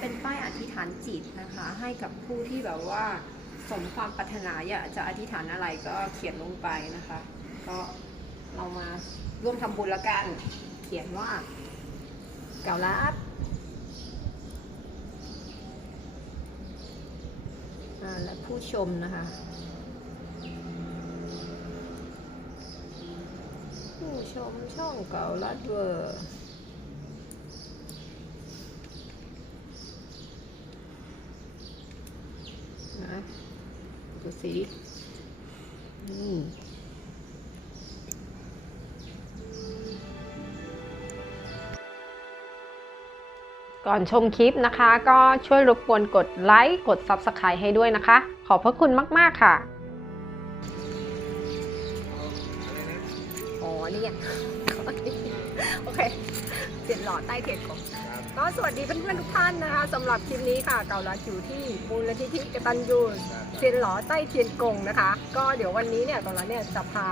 เป็นป้ายอธิษฐานจิตนะคะ ให้กับผู้ที่แบบว่าสมความปรารถนาอยากจะอธิษฐานอะไรก็เขียนลงไปนะคะ ก็เรามาร่วมทำบุญละกัน เขียนว่าเกาลัดและผู้ชมนะคะ ผู้ชมช่องเก่าลัดเวอร์นะ ดูสินี่ก่อนชมคลิปนะคะ ก็ช่วยรบกวนกดไลค์กด Subscribe ให้ด้วยนะคะ ขอบพระคุณมาก ๆ ค่ะ อ๋อนี่ไงโอเค เสียนหล่อใต้เทียนกงก็สวัสดีเพื่อนๆทุกท่านนะคะสำหรับคลิปนี้ค่ะเก่าลัดอยู่ที่มูลนิธิกตัญญูเซียนหล่อใต้เทียนกงนะคะ ก็เดี๋ยววันนี้เนี่ยเก่าลัดเนี่ยจะพา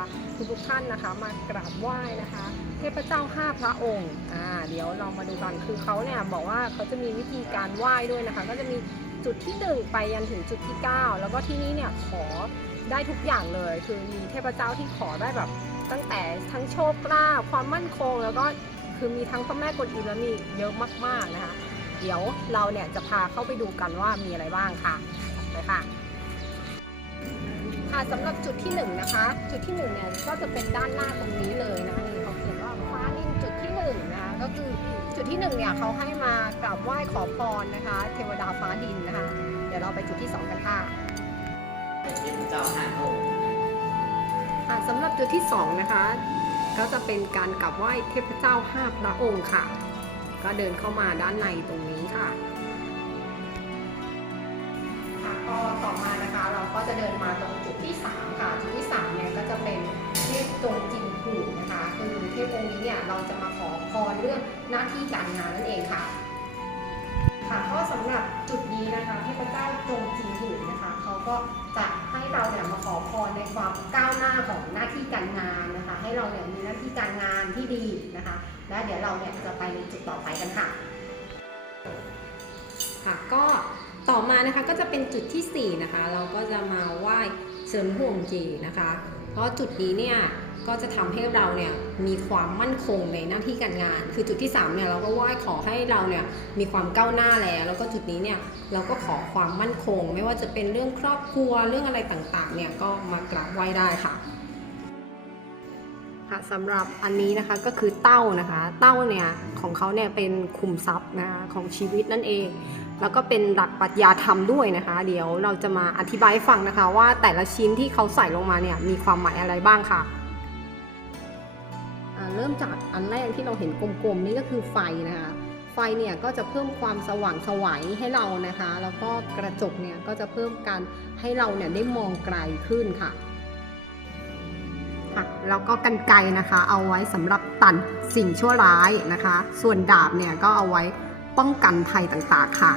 ทุกๆท่านนะคะ มากราบไหว้นะคะ เทพเจ้าห้าพระองค์อ่าเดี๋ยวเรามาดูกันคือเขาเนี่ยบอกว่าเขาจะมีวิธีการไหว้ด้วยนะคะ ก็จะมีจุดที่หนึ่งไปยันถึงจุดที่เก้าแล้วก็ที่นี้เนี่ยขอได้ทุกอย่างเลย คือมีเทพเจ้าที่ขอได้แบบตั้งแต่ทั้งโชคลาภความมั่นคงแล้วก็ คือมีทั้งพระแม่กวนอิมและมีเยอะมากๆนะคะ เดี๋ยวเราเนี่ยจะพาเข้าไปดูกันว่ามีอะไรบ้างค่ะไปค่ะค่ะสำหรับจุดที่หนึ่งนะคะ จุดที่หนึ่งเนี่ยก็จะเป็นด้านหน้าตรงนี้เลยนะนี่เขาเขียนว่าฟ้าดินจุดที่หนึ่งนะคะก็คือจุดที่หนึ่งเนี่ยเขาให้มากราบไหว้ขอพรนะคะ เทวดาฟ้าดินนะคะ เดี๋ยวเราไปจุดที่สองกันค่ะเป็นเทพเจ้าห้าองค์อ่าสำหรับจุดที่2นะคะ ก็จะเป็นการกราบไหว้เทพเจ้า5พระองค์ค่ะ ก็เดินเข้ามาด้านในตรงนี้ค่ะค่ะก็ต่อมานะคะเราก็จะเดินมาตรงจุดที่ 3 ค่ะ จุดที่ 3 เนี่ยก็จะเป็นเทพตรงจินหูนะคะคือเทพองค์นี้เนี่ยเราจะมาขอพรเรื่องหน้าที่การงานนั่นเองค่ะ ค่ะก็สำหรับจุดนี้นะคะเทพเจ้าจงจีหูนะคะเขาก็จะ ให้เราเนี่ยมาขอพรในความก้าวหน้าของหน้าที่การงานนะคะ ให้เราเนี่ยมีหน้าที่การงานที่ดีนะคะ และเดี๋ยวเราเนี่ยจะไปในจุดต่อไปกันค่ะ ค่ะก็ต่อมานะคะก็จะเป็นจุดทีสี่4 นะคะ เราก็จะมาไหว้เชิญห่วงจีนะคะ เพราะจุดนี้เนี่ยก็จะทำให้เราเนี่ยมีความมั่นคงในหน้าที่การงาน คือจุดที่3เนี่ยเราก็ไหว้ขอให้เราเนี่ยมีความก้าวหน้าแล้ว แล้วก็จุดนี้เนี่ยเราก็ขอความมั่นคง ไม่ว่าจะเป็นเรื่องครอบครัวเรื่องอะไรต่างๆเนี่ยก็มากราบไหว้ได้ค่ะ ค่ะสำหรับอันนี้นะคะก็คือเต้านะคะ เต้าเนี่ยของเขาเนี่ยเป็นคุมทรัพย์นะคะของชีวิตนั่นเอง แล้วก็เป็นหลักปรัชญาธรรมด้วยนะคะ เดี๋ยวเราจะมาอธิบายฟังนะคะ ว่าแต่ละชิ้นที่เขาใส่ลงมาเนี่ยมีความหมายอะไรบ้างค่ะเริ่มจากอันแรกที่เราเห็นกลมๆนี่ก็คือไฟนะคะไฟเนี่ยก็จะเพิ่มความสว่างสวัยให้เรานะคะ แล้วก็กระจกเนี่ยก็จะเพิ่มการให้เราเนี่ยได้มองไกลขึ้นค่ะ แล้วก็กันไกนะคะ เอาไว้สำหรับตัดสิ่งชั่วร้ายนะคะ ส่วนดาบเนี่ยก็เอาไว้ป้องกันภัยต่างๆค่ะ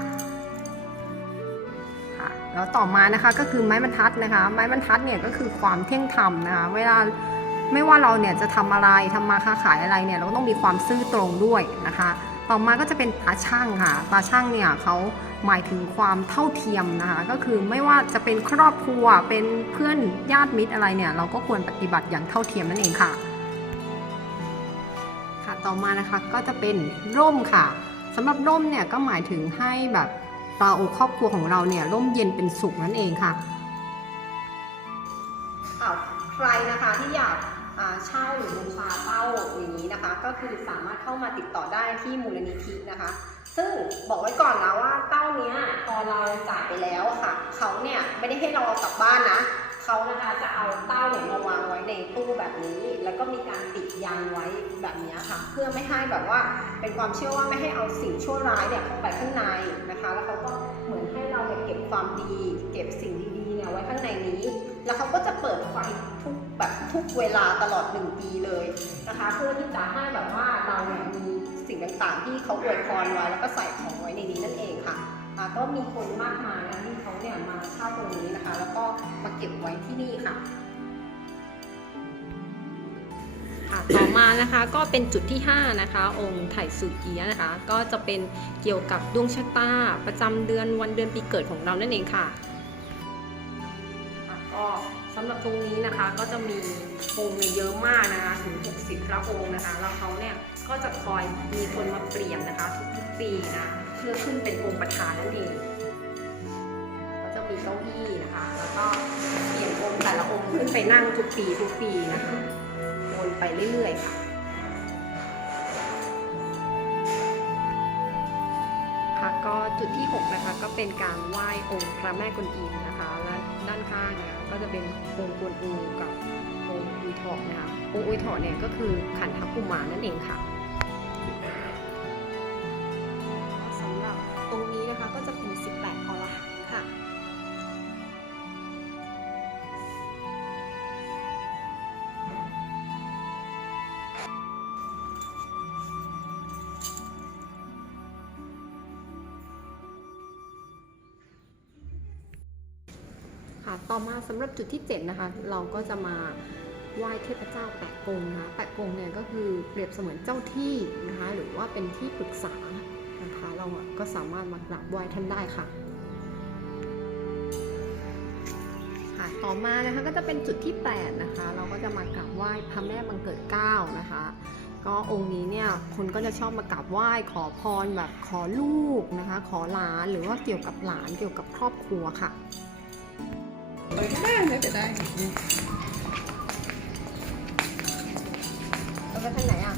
แล้วต่อมานะคะก็คือไม้บรรทัดนะคะ ไม้บรรทัดเนี่ยก็คือความเที่ยงธรรมนะคะเวลาไม่ว่าเราเนี่ยจะทำอะไรทำมาค้าขายอะไรเนี่ยเราก็ต้องมีความซื่อตรงด้วยนะคะ ต่อมาก็จะเป็นตาช่างค่ะ ตาช่างเนี่ยเขาหมายถึงความเท่าเทียมนะคะ ก็คือไม่ว่าจะเป็นครอบครัว เป็นเพื่อนญาติมิตรอะไรเนี่ย เราก็ควรปฏิบัติอย่างเท่าเทียมนั่นเองค่ะ ค่ะ ต่อมานะคะก็จะเป็นร่มค่ะสำหรับร่มเนี่ยก็หมายถึงให้แบบเราครอบครัวของเราเนี่ยร่มเย็นเป็นสุขนั่นเองค่ะ ใครนะคะที่อยาก เช่าหรือบูชาเต้าอย่างนี้นะคะ ก็คือสามารถเข้ามาติดต่อได้ที่มูลนิธินะคะ ซึ่งบอกไว้ก่อนนะว่าเต้าเนี้ยพอเราจ่ายไปแล้วค่ะเขาเนี่ยไม่ได้ให้เราเอากลับบ้านนะเขานะคะจะเอาเต้าเนี่ยมาวางไว้ในตู้แบบนี้ แล้วก็มีการติดยันไว้แบบนี้ค่ะเพื่อไม่ให้แบบว่าเป็นความเชื่อว่าไม่ให้เอาสิ่งชั่วร้ายเนี่ยเข้าไปข้างในนะคะ แล้วเขาก็เหมือนให้เราเนี่ยเก็บความดี เก็บสิ่งดี ไว้ข้างในนี้ แล้วเขาก็จะเปิดไฟทุกแบบทุกเวลาตลอดหนึ่งปีเลยนะคะ เพื่อที่จะให้แบบว่าเราเนี่ยมีสิ่งต่างๆ ที่เขาอวยพรไว้แล้วก็ใส่ของไว้ในนี้นั่นเองค่ะก็มีคนมากมายนะที่เขาเนี่ยมาเช่าตรงนี้นะคะ แล้วก็มาเก็บไว้ที่นี่ค่ะต่อมานะคะก็เป็นจุดที่ 5 นะคะ องค์ไถ่สุเอียนะคะ ก็จะเป็นเกี่ยวกับดวงชะตาประจำเดือนวันเดือนปีเกิดของเรานั่นเองค่ะ สำหรับตรงนี้นะคะก็จะมีองค์เยอะมากนะคะถึง 60 พระองค์นะคะ แล้วเขาเนี่ยก็จะคอยมีคนมาเปลี่ยนนะคะทุกๆปีนะเพื่อขึ้นเป็นองค์ประธานนั่นเองก็จะมีเก้าอี้นะคะ แล้วก็เปลี่ยนองค์แต่ละองค์ขึ้นไปนั่งทุกปีทุกปีนะคะวนไปเรื่อยๆค่ะค่ะก็จุดที่ 6 นะคะก็เป็นการไหว้องค์พระแม่กวนอิมนะคะและ ด้านข้างนะก็จะเป็นองค์กวนอูกับองค์อุยเถาะนะคะองค์อุยเถาะเนี่ยก็คือขันทักุมารนั่นเองค่ะ ต่อมาสำหรับจุดที่ 7 นะคะ เราก็จะมาไหว้เทพเจ้าแปะกงนะคะแปะกงเนี่ยก็คือเปรียบเสมือนเจ้าที่นะคะ หรือว่าเป็นที่ปรึกษานะคะ เราก็สามารถมากราบไหว้ท่านได้ค่ะค่ะต่อมานะคะก็จะเป็นจุดที่ 8 นะคะ เราก็จะมากราบไหว้พระแม่บังเกิดเก้านะคะ ก็องค์นี้เนี่ยคนก็จะชอบมากราบไหว้ขอพรแบบขอลูกนะคะ ขอหลานหรือว่าเกี่ยวกับหลานเกี่ยวกับครอบครัวค่ะ ไปก็ได้ไม่เป็นไรเราไปทางไหนอะ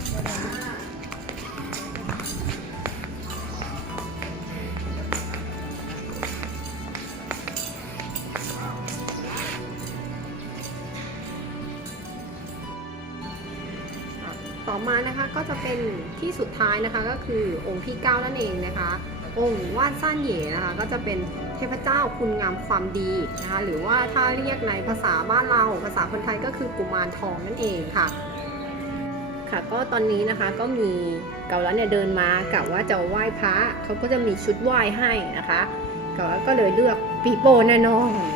ต่อมานะคะก็จะเป็นที่สุดท้ายนะคะก็คือองค์ที่ 9 นั่นเองนะคะ องค์ว่านซ่านเหย่นะคะก็จะเป็น เทพเจ้าคุณงามความดีนะคะหรือว่าถ้าเรียกในภาษาบ้านเราภาษาคนไทยก็คือกุมารทองนั่นเองค่ะ ค่ะก็ตอนนี้นะคะก็มีเกาลัดเนี่ยเดินมากะว่าจะไหว้พระเขาก็จะมีชุดไหว้ให้นะคะเกาลัดก็เลยเลือกปีโป้แน่นอน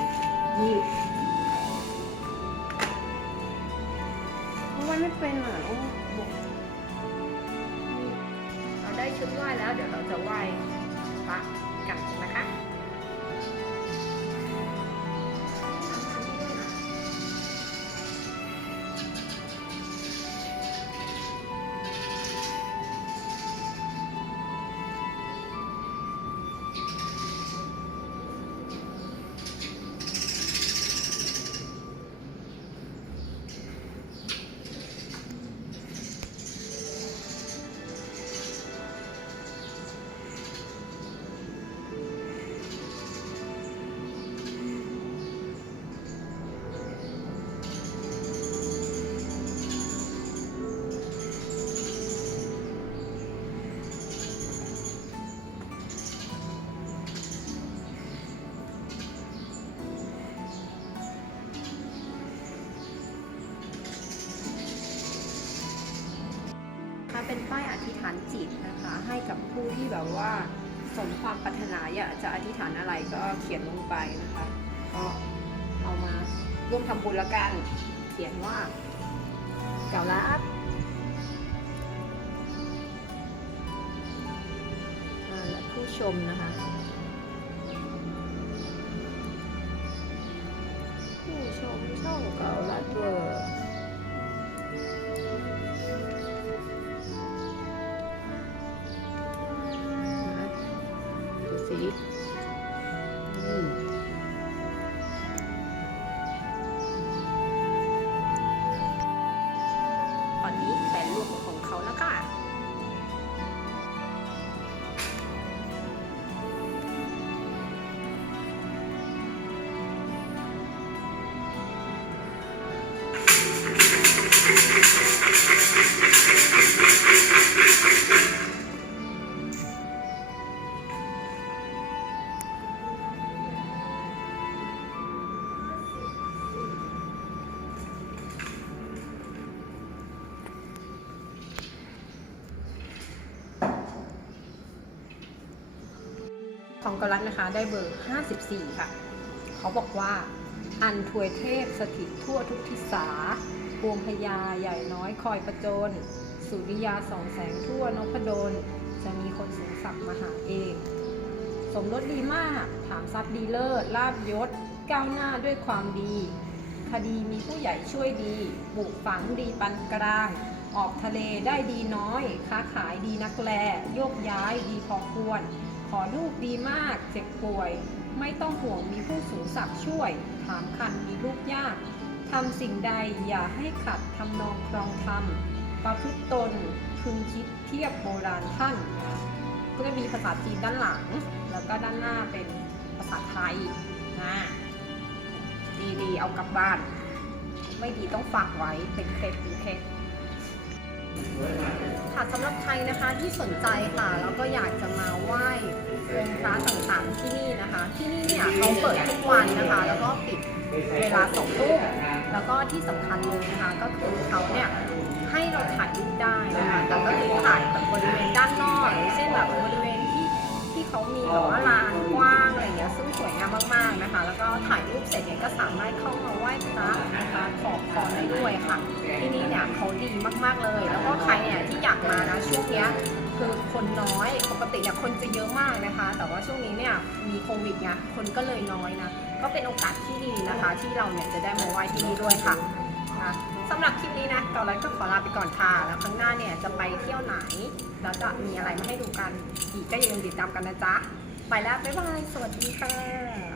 านจิตนะคะ ให้กับผู้ที่แบบว่าสมความปรารถนาอยากจะอธิษฐานอะไรก็เขียนลงไปนะคะก็เอามาร่วมทำบุญล้วกัน เขียนว่าเก่าลับและผู้ชมนะคะ ผู้ชมช่องเก่าลัดเวอร์ ของกรัตนะคะได้เบอร์ 54 ค่ะ เขาบอกว่า อันทวยเทพสถิตทั่วทุกทิศาพวงพญาใหญ่น้อยคอยประโจน สุริยาสองแสงทั่วนพดล จะมีคนสูงศักดิ์มาหาเองสมรสดีมาก ถามทรัพย์ดีเลิศลาบยศ ก้าวหน้าด้วยความดี คดีมีผู้ใหญ่ช่วยดีปลูกฝังดีปานกลาง ออกทะเลได้ดีน้อย ค้าขายดีนักแล โยกย้ายดีพอควร อลูกดีมาก เจ็บป่วย ไม่ต้องห่วงมีผู้สูงศักดิ์ช่วย ถามคันมีลูกยากทำสิ่งใดอย่าให้ขัดทำนองครองธรรมประพฤติตนพึงคิดเทียบโบราณท่านก็จะมีภาษาจีนด้านหลัง แล้วก็ด้านหน้าเป็นภาษาไทยนะดีๆ เอากลับบ้าน ไม่ดีต้องฝากไว้เป็นเคล็ดเป็นเคล็ด ค่ะสำหรับใครนะคะที่สนใจค่ะแล้วก็อยากจะมาไหว้องค์พระต่างๆที่นี่นะคะ ที่นี่เนี่ยเขาเปิดทุกวันนะคะ แล้วก็ปิดเวลาสองทุ่มแล้วก็ที่สำคัญเลยนะคะก็คือเขาเนี่ยให้เราถ่ายรูปได้นะคะแต่ก็คือถ่ายแบบบริเวณด้านนอกเช่นแบบบริเวณ เขามีแบบว่าลานกว้างอะไรเงี้ยซึ่งสวยงามมากๆนะคะ แล้วก็ถ่ายรูปเสร็จเนี่ยก็สามารถเข้ามาไหว้พระนะคะขอพรได้ด้วยค่ะ ที่นี่เนี่ยเขาดีมากๆเลย แล้วก็ใครเนี่ยที่อยากมานะช่วงเนี้ยคือคนน้อยปกติเนี่ยคนจะเยอะมากนะคะ แต่ว่าช่วงนี้เนี่ยมีโควิดไงคนก็เลยน้อยนะก็เป็นโอกาสที่ดีนะคะ ที่เราเนี่ยจะได้มาไหว้ที่นี่ด้วยค่ะนะ สำหรับคลิปนี้นะตอนแล้วก็ขอลาไปก่อนค่ะ แล้วครั้งหน้าเนี่ยจะไปเที่ยวไหน แล้วจะมีอะไรมาให้ดูกัน อีกก็อย่าลืมติดตามกันนะจ๊ะ ไปแล้ว บ๊ายบาย สวัสดีค่ะ